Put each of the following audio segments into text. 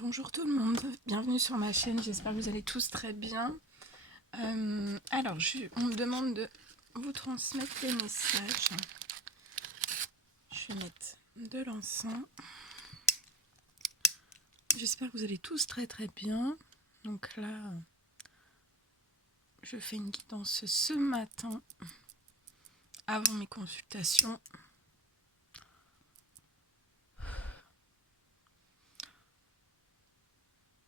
Bonjour tout le monde, bienvenue sur ma chaîne, j'espère que vous allez tous très bien. Alors, on me demande de vous transmettre des messages. Je vais mettre de l'encens. J'espère que vous allez tous très très bien. Donc là, je fais une guidance ce matin, avant mes consultations.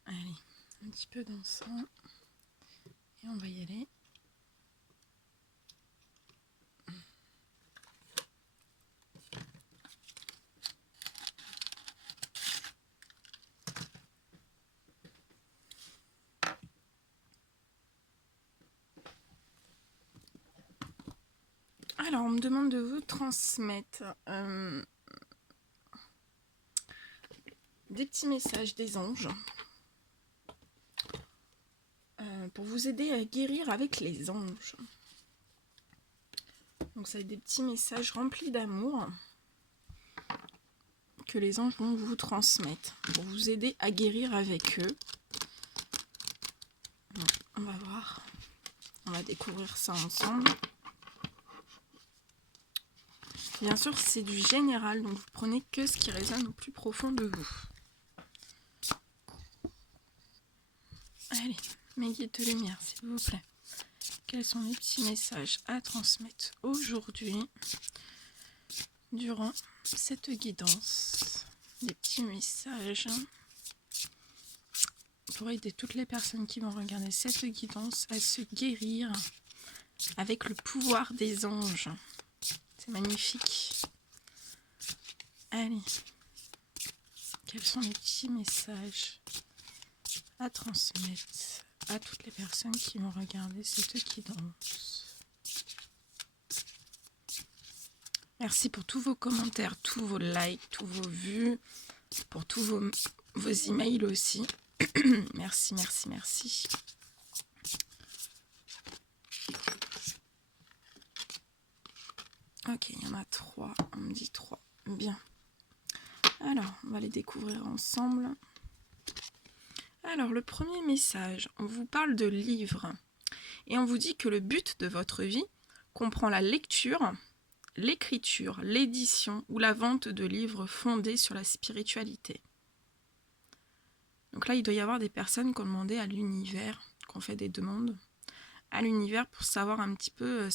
Allez, un petit peu d'encens. Et on va y aller. Alors, on me demande de vous transmettre des petits messages des anges pour vous aider à guérir avec les anges. Donc ça va être des petits messages remplis d'amour que les anges vont vous transmettre pour vous aider à guérir avec eux. Donc, on va voir, on va découvrir ça ensemble. Bien sûr, c'est du général, donc vous prenez que ce qui résonne au plus profond de vous. Allez, mes guides de lumière, s'il vous plaît. Quels sont les petits messages à transmettre aujourd'hui durant cette guidance? Des petits messages pour aider toutes les personnes qui vont regarder cette guidance à se guérir avec le pouvoir des anges. C'est magnifique. Allez, quels sont les petits messages à transmettre à toutes les personnes qui vont regarder cette guidance? Merci pour tous vos commentaires, tous vos likes, tous vos vues, pour tous vos emails aussi. Merci, merci, merci. Ok, il y en a 3, on me dit 3. Bien. Alors, on va les découvrir ensemble. Alors, le premier message, on vous parle de livres. Et on vous dit que le but de votre vie comprend la lecture, l'écriture, l'édition ou la vente de livres fondés sur la spiritualité. Donc là, il doit y avoir des personnes qui ont demandé à l'univers, qui ont fait des demandes à l'univers pour savoir un petit peu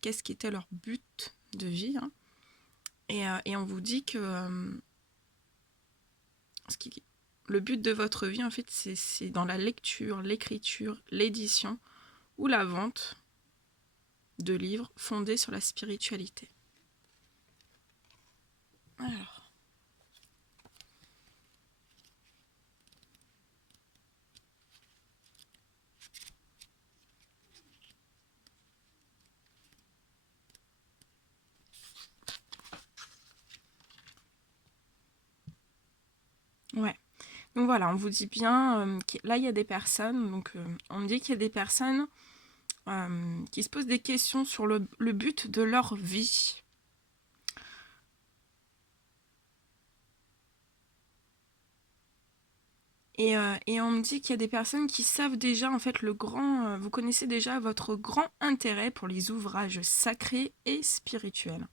qu'est-ce qui était leur but de vie. Hein. Et on vous dit que le but de votre vie, en fait, c'est dans la lecture, l'écriture, l'édition ou la vente de livres fondés sur la spiritualité. Alors. Ouais. Donc voilà, on vous dit bien, là il y a des personnes, donc on me dit qu'il y a des personnes qui se posent des questions sur le but de leur vie. Et on me dit qu'il y a des personnes qui savent déjà, en fait, vous connaissez déjà votre grand intérêt pour les ouvrages sacrés et spirituels.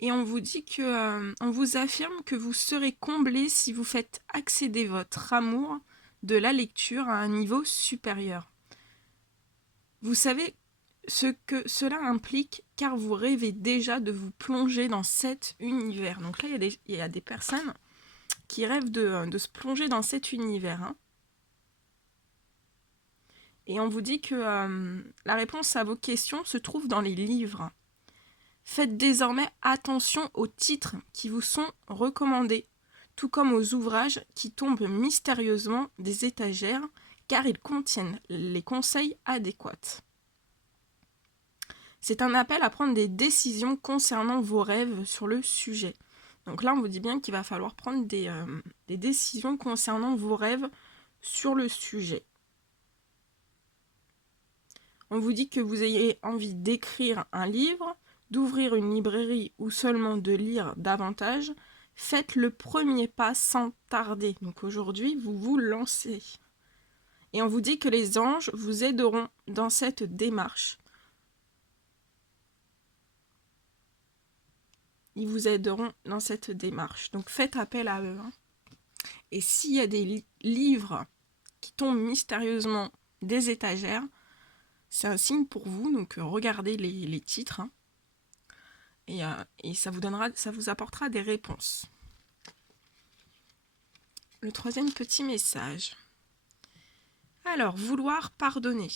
Et on vous dit que, on vous affirme que vous serez comblé si vous faites accéder votre amour de la lecture à un niveau supérieur. Vous savez ce que cela implique car vous rêvez déjà de vous plonger dans cet univers. Donc là, il y a des personnes qui rêvent de se plonger dans cet univers. Hein. Et on vous dit que la réponse à vos questions se trouve dans les livres. Faites désormais attention aux titres qui vous sont recommandés, tout comme aux ouvrages qui tombent mystérieusement des étagères, car ils contiennent les conseils adéquats. C'est un appel à prendre des décisions concernant vos rêves sur le sujet. Donc là, on vous dit bien qu'il va falloir prendre des décisions concernant vos rêves sur le sujet. On vous dit que vous ayez envie d'écrire un livre d'ouvrir une librairie ou seulement de lire davantage, faites le premier pas sans tarder. Donc aujourd'hui, vous vous lancez. Et on vous dit que les anges vous aideront dans cette démarche. Ils vous aideront dans cette démarche. Donc faites appel à eux. Et s'il y a des livres qui tombent mystérieusement des étagères, c'est un signe pour vous. Donc regardez les titres. Et ça vous apportera des réponses. Le troisième petit message. Alors, vouloir pardonner.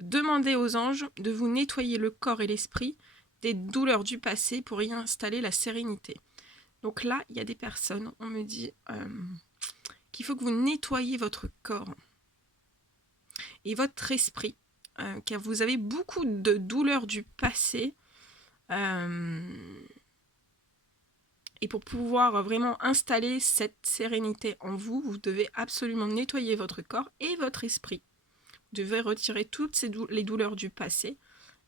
Demandez aux anges de vous nettoyer le corps et l'esprit des douleurs du passé pour y installer la sérénité. Donc là, il y a des personnes, on me dit qu'il faut que vous nettoyiez votre corps et votre esprit, car vous avez beaucoup de douleurs du passé. Et pour pouvoir vraiment installer cette sérénité en vous, vous devez absolument nettoyer votre corps et votre esprit. Vous devez retirer toutes les douleurs du passé.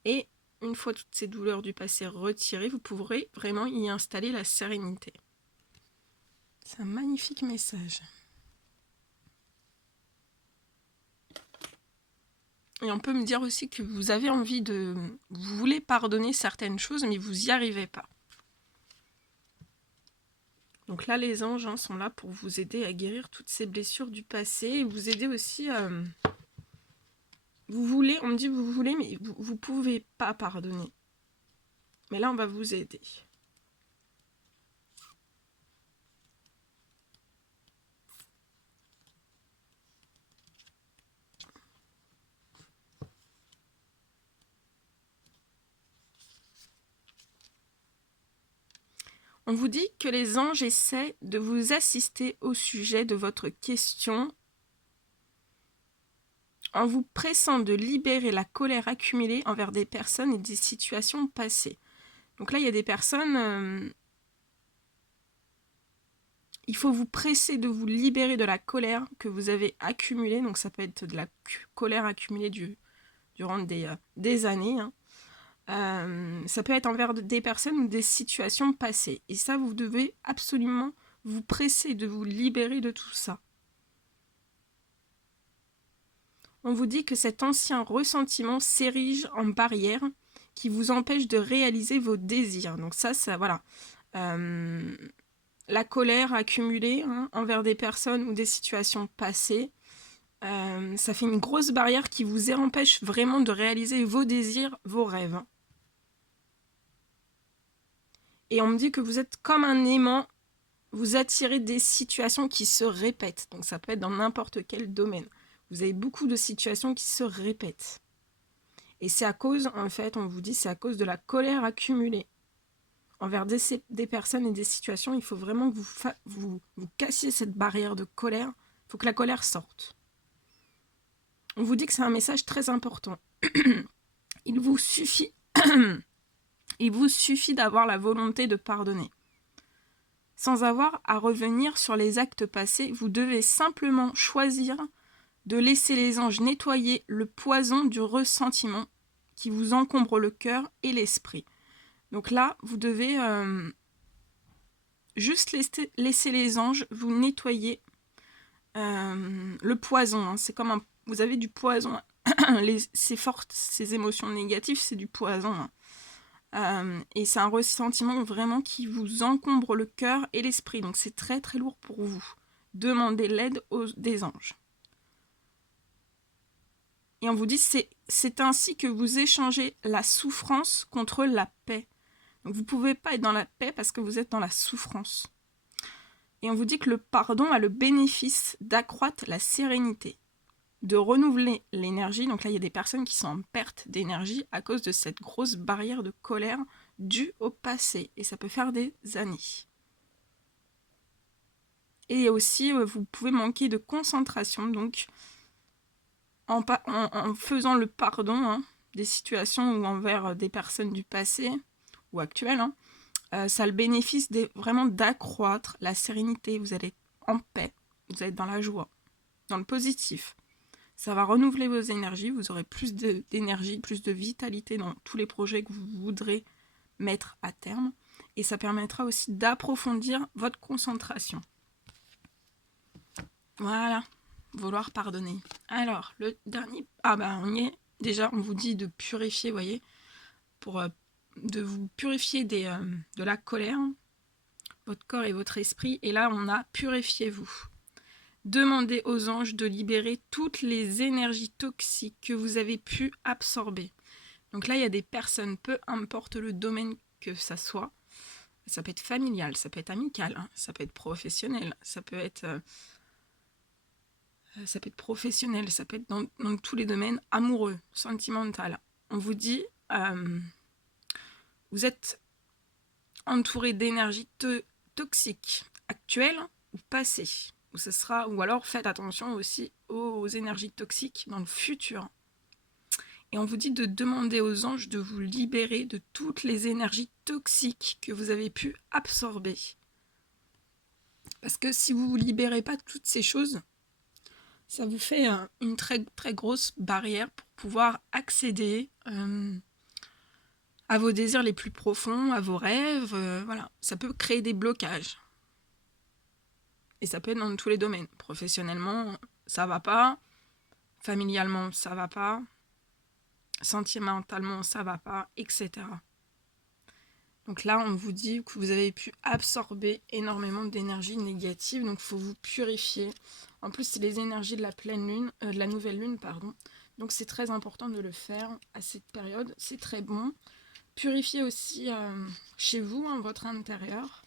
Et une fois toutes ces douleurs du passé retirées, vous pourrez vraiment y installer la sérénité. C'est un magnifique message. Et on peut me dire aussi que vous avez envie vous voulez pardonner certaines choses, mais vous n'y arrivez pas. Donc là, les anges sont là pour vous aider à guérir toutes ces blessures du passé et vous aider aussi vous voulez, on me dit vous voulez, mais vous pouvez pas pardonner. Mais là, on va vous aider. On vous dit que les anges essaient de vous assister au sujet de votre question en vous pressant de libérer la colère accumulée envers des personnes et des situations passées. Donc là, il y a des personnes, il faut vous presser de vous libérer de la colère que vous avez accumulée. Donc ça peut être de la colère accumulée durant des années. Ça peut être envers des personnes ou des situations passées. Et ça, vous devez absolument vous presser de vous libérer de tout ça. On vous dit que cet ancien ressentiment s'érige en barrière qui vous empêche de réaliser vos désirs. Donc ça voilà. La colère accumulée envers des personnes ou des situations passées, ça fait une grosse barrière qui vous empêche vraiment de réaliser vos désirs, vos rêves. Et on me dit que vous êtes comme un aimant, vous attirez des situations qui se répètent. Donc ça peut être dans n'importe quel domaine. Vous avez beaucoup de situations qui se répètent. Et c'est à cause, en fait, on vous dit, c'est à cause de la colère accumulée envers des personnes et des situations. Il faut vraiment que vous cassiez cette barrière de colère. Il faut que la colère sorte. On vous dit que c'est un message très important. Il vous suffit d'avoir la volonté de pardonner. Sans avoir à revenir sur les actes passés, vous devez simplement choisir de laisser les anges nettoyer le poison du ressentiment qui vous encombre le cœur et l'esprit. Donc là, vous devez juste laisser les anges vous nettoyer le poison. C'est comme vous avez du poison. Ces émotions négatives, c'est du poison. Et c'est un ressentiment vraiment qui vous encombre le cœur et l'esprit. Donc c'est très très lourd pour vous. Demandez l'aide des anges. Et on vous dit c'est ainsi que vous échangez la souffrance contre la paix. Donc vous ne pouvez pas être dans la paix parce que vous êtes dans la souffrance. Et on vous dit que le pardon a le bénéfice d'accroître la sérénité, de renouveler l'énergie. Donc là, il y a des personnes qui sont en perte d'énergie à cause de cette grosse barrière de colère due au passé. Et ça peut faire des années. Et aussi, vous pouvez manquer de concentration. Donc, en faisant le pardon des situations ou envers des personnes du passé ou actuelles, ça a le bénéfice vraiment d'accroître la sérénité. Vous allez être en paix, vous allez être dans la joie, dans le positif. Ça va renouveler vos énergies, vous aurez plus d'énergie, plus de vitalité dans tous les projets que vous voudrez mettre à terme. Et ça permettra aussi d'approfondir votre concentration. Voilà, vouloir pardonner. Alors, le dernier... Ah ben, on y est. Déjà, on vous dit de purifier, vous voyez, de vous purifier de la colère, votre corps et votre esprit. Et là, on a purifiez-vous. Demandez aux anges de libérer toutes les énergies toxiques que vous avez pu absorber. Donc là, il y a des personnes, peu importe le domaine que ça soit, ça peut être familial, ça peut être amical, hein, ça peut être professionnel, ça peut être professionnel, ça peut être dans tous les domaines, amoureux, sentimental. On vous dit, vous êtes entouré d'énergie toxique, actuelle ou passée. Ou alors faites attention aussi aux énergies toxiques dans le futur. Et on vous dit de demander aux anges de vous libérer de toutes les énergies toxiques que vous avez pu absorber. Parce que si vous ne vous libérez pas de toutes ces choses, ça vous fait une très, très grosse barrière pour pouvoir accéder à vos désirs les plus profonds, à vos rêves. Voilà. Ça peut créer des blocages. Et ça peut être dans tous les domaines. Professionnellement, ça va pas. Familialement, ça va pas. Sentimentalement, ça va pas, etc. Donc là, on vous dit que vous avez pu absorber énormément d'énergie négative, donc il faut vous purifier. En plus, c'est les énergies de la pleine lune, de la nouvelle lune, pardon. Donc c'est très important de le faire à cette période, c'est très bon. Purifiez aussi chez vous, hein, votre intérieur.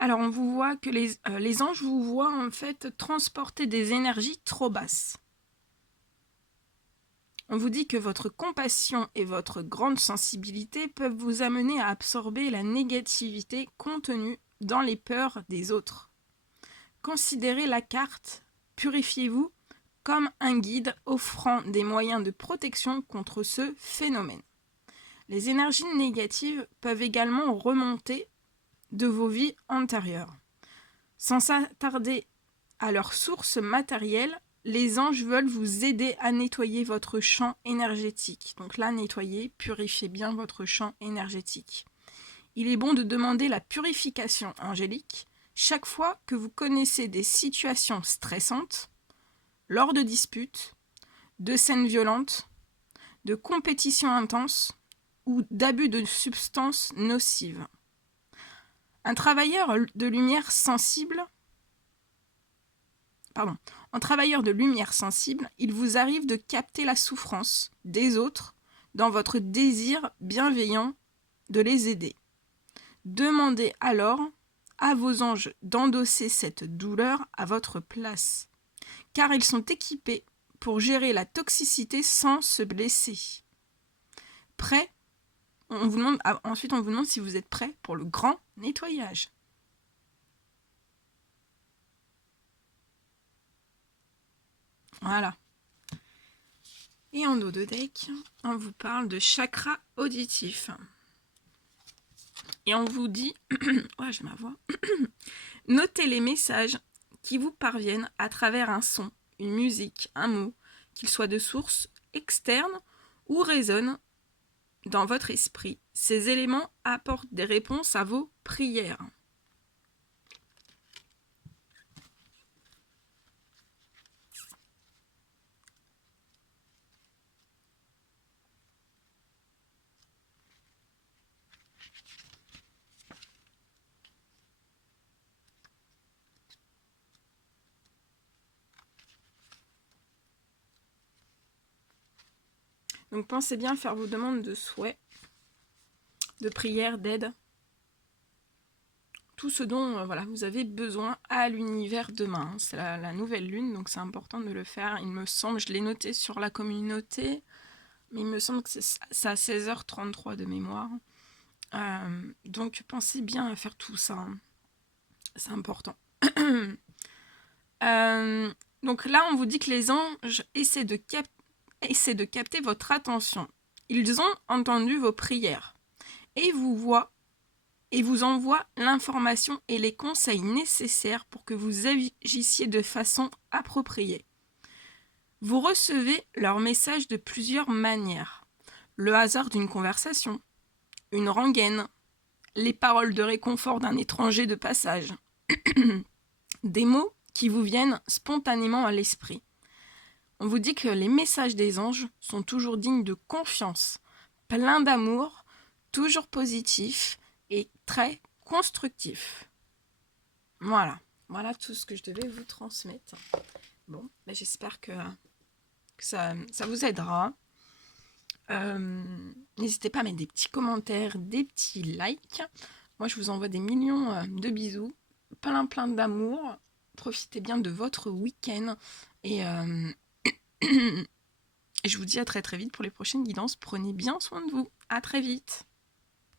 Alors on vous voit que les anges vous voient en fait transporter des énergies trop basses. On vous dit que votre compassion et votre grande sensibilité peuvent vous amener à absorber la négativité contenue dans les peurs des autres. Considérez la carte « Purifiez-vous » comme un guide offrant des moyens de protection contre ce phénomène. Les énergies négatives peuvent également remonter de vos vies antérieures. Sans s'attarder à leur source matérielle, les anges veulent vous aider à nettoyer votre champ énergétique. Donc là, nettoyez, purifiez bien votre champ énergétique. Il est bon de demander la purification angélique chaque fois que vous connaissez des situations stressantes, lors de disputes, de scènes violentes, de compétitions intenses ou d'abus de substances nocives. En travailleur de lumière sensible, il vous arrive de capter la souffrance des autres dans votre désir bienveillant de les aider. Demandez alors à vos anges d'endosser cette douleur à votre place, car ils sont équipés pour gérer la toxicité sans se blesser. Prêt ? Ensuite, on vous demande si vous êtes prêt pour le grand nettoyage. Voilà. Et en dos de deck, on vous parle de chakra auditif. Et on vous dit, ouais, j'ai ma voix, notez les messages qui vous parviennent à travers un son, une musique, un mot, qu'il soit de source externe ou résonne dans votre esprit. Ces éléments apportent des réponses à vos prières. Donc pensez bien à faire vos demandes de souhait, de prière, d'aide. Tout ce dont vous avez besoin à l'univers demain. C'est la nouvelle lune, donc c'est important de le faire. Il me semble, je l'ai noté sur la communauté, mais il me semble que c'est à 16h33 de mémoire. Donc pensez bien à faire tout ça. Hein. C'est important. Donc là, on vous dit que les anges essaient de essaient de capter votre attention. Ils ont entendu vos prières et vous envoient l'information et les conseils nécessaires pour que vous agissiez de façon appropriée. Vous recevez leurs messages de plusieurs manières. Le hasard d'une conversation, une rengaine, les paroles de réconfort d'un étranger de passage, des mots qui vous viennent spontanément à l'esprit. On vous dit que les messages des anges sont toujours dignes de confiance, pleins d'amour, toujours positifs et très constructifs. Voilà tout ce que je devais vous transmettre. Bon, j'espère que ça vous aidera. N'hésitez pas à mettre des petits commentaires, des petits likes. Moi, je vous envoie des millions de bisous, plein d'amour. Profitez bien de votre week-end et je vous dis à très vite pour les prochaines guidances. Prenez bien soin de vous. À très vite.